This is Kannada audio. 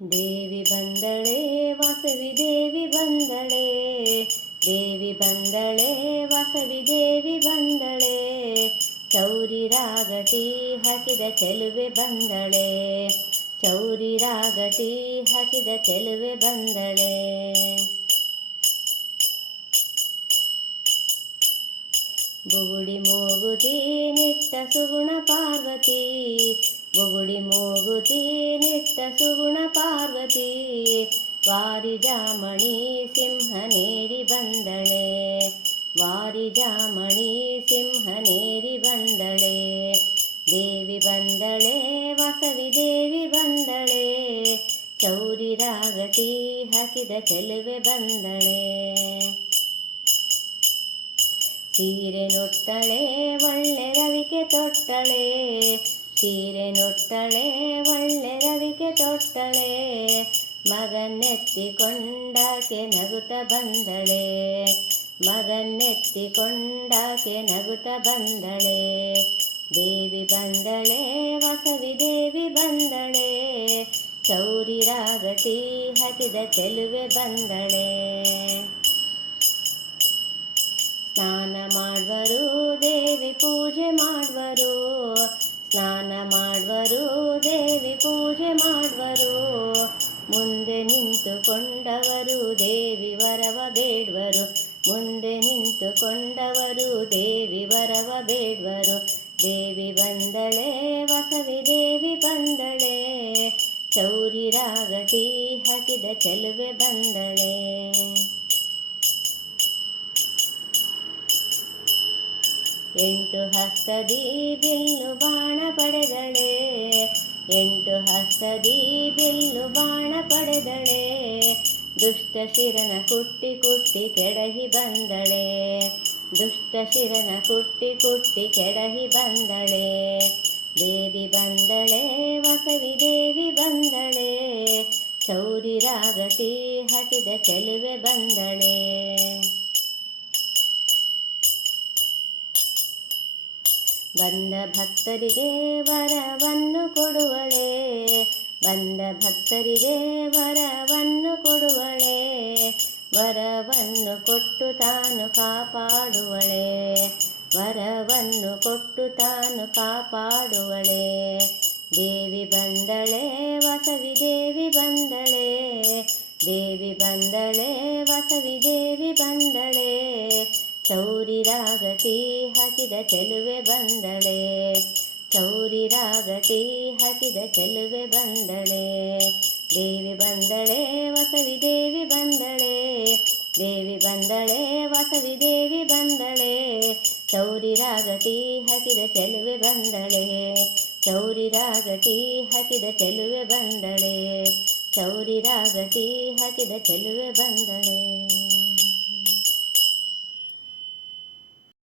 ದೇವಿ ಬಂದಳೆ ವಾಸವಿ ದೇವಿ ಬಂದಳೆ, ದೇವಿ ಬಂದಳೆ ವಾಸವಿ ದೇವಿ ಬಂದಳೆ, ಚೌರಿ ರಾಗಟಿ ಹಾಕಿದ ಚೆಲುವೆ ಬಂದಳೆ, ಚೌರಿ ರಾಗಟಿ ಹಾಕಿದ ಚೆಲುವೆ ಬಂದಳೆ. ಬುಗುಡಿ ಮೂಗುತಿ ನಿಟ್ಟ ಸುಗುಣ ಪಾರ್ವತಿ, ಬುಗುಡಿ ಮೂಗುತಿ ನಿಟ್ಟ ಸುಗುಣ ಪಾರ್ವತಿ, ವಾರಿಜಾಮಣಿ ಸಿಂಹನೇರಿ ಬಂದಳೆ, ವಾರಿಜಾಮಣಿ ಸಿಂಹನೇರಿ ಬಂದಳೆ. ದೇವಿ ಬಂದಳೆ ವಾಸವಿ ದೇವಿ ಬಂದಳೆ, ಚೌರಿ ರಾಗಟಿ ಹಾಕಿದ ಚೆಲುವೆ ಬಂದಳೆ. ಸೀರೆ ನೊಟ್ಟಳೆ ಒಳ್ಳೆ ರವಿಕೆ ತೊಟ್ಟಳೆ, ಸೀರೆ ನೊಟ್ಟಳೆ ಒಳ್ಳೆ ರವಿಕೆ ತೊಟ್ಟಳೆ, ಮಗನೆತ್ತಿಕೊಂಡಾಕೆ ನಗುತ್ತ ಬಂದಳೆ, ಮಗನೆತ್ತಿಕೊಂಡಾಕೆ ನಗುತ್ತ ಬಂದಳೆ. ದೇವಿ ಬಂದಳೆ ವಾಸವಿ ದೇವಿ ಬಂದಳೆ, ಚೌರಿ ರಾಗಟಿ ಹಾಕಿದ ಚೆಲುವೆ ಬಂದಳೆ. ಸ್ನಾನ ಮಾಡುವರು ದೇವಿ ಪೂಜೆ ಮಾಡುವರು, ಸ್ನಾನ ಮಾಡುವರು ದೇವಿ ಪೂಜೆ ಮಾಡುವರು, ಮುಂದೆ ನಿಂತುಕೊಂಡವರು ದೇವಿ ವರವ ಬೇಡ್ವರು, ಮುಂದೆ ನಿಂತುಕೊಂಡವರು ದೇವಿ ವರವ ಬೇಡ್ವರು. ದೇವಿ ಬಂದಳೆ ವಾಸವಿ ದೇವಿ ಬಂದಳೆ, ಚೌರಿ ರಾಗಟಿ ಹಾಕಿದ ಚೆಲುವೆ ಬಂದಳೆ. ಎಂಟು ಹಸ್ತದಿ ಬಿಲ್ಲು ಬಾಣ ಪಡೆದಳೆ, ಎಂಟು ಹಸ್ತದಿ ಬಿಲ್ಲು ಬಾಣ ಪಡೆದಳೆ, ದುಷ್ಟ ಶಿರನ ಕುಟ್ಟಿ ಕುಟ್ಟಿ ಕೆಡಹಿ ಬಂದಳೆ, ದುಷ್ಟ ಶಿರನ ಕುಟ್ಟಿ ಕುಟ್ಟಿ ಕೆಡಹಿ ಬಂದಳೆ. ದೇವಿ ಬಂದಳೆ ವಾಸವಿ ದೇವಿ ಬಂದಳೆ, ಚೌರಿ ರಾಗಟಿ ಹಾಕಿದ ಚೆಲುವೆ ಬಂದಳೆ. ಬಂದ ಭಕ್ತರಿಗೆ ವರವನ್ನು ಕೊಡುವಳೆ, ಬಂದ ಭಕ್ತರಿಗೆ ವರವನ್ನು ಕೊಡುವಳೆ, ವರವನ್ನು ಕೊಟ್ಟು ತಾನು ಕಾಪಾಡುವಳೆ, ವರವನ್ನು ಕೊಟ್ಟು ತಾನು ಕಾಪಾಡುವಳೆ. ದೇವಿ ಬಂದಳೆ ವಾಸವಿ ದೇವಿ ಬಂದಳೆ, ದೇವಿ ಬಂದಳೆ ವಾಸವಿ ದೇವಿ ಬಂದಳೆ, ಚೌರಿ ರಾಗಟಿ ಹಾಕಿದ ಚೆಲುವೆ ಬಂದಳೆ, ಚೌರಿ ರಾಗಟಿ ಹಾಕಿದ ಚೆಲುವೆ ಬಂದಳೆ. ದೇವಿ ಬಂದಳೆ ವಾಸವಿ ದೇವಿ ಬಂದಳೆ, ದೇವಿ ಬಂದಳೆ ವಾಸವಿ ದೇವಿ ಬಂದಳೆ, ಚೌರಿ ರಾಗಟಿ ಹಾಕಿದ ಚೆಲುವೆ ಬಂದಳೆ, ಚೌರಿ ರಾಗಟಿ ಹಾಕಿದ ಚೆಲುವೆ ಬಂದಳೆ, ಚೌರಿ ರಾಗಟಿ ಹಾಕಿದ ಚೆಲುವೆ ಬಂದಳೆ.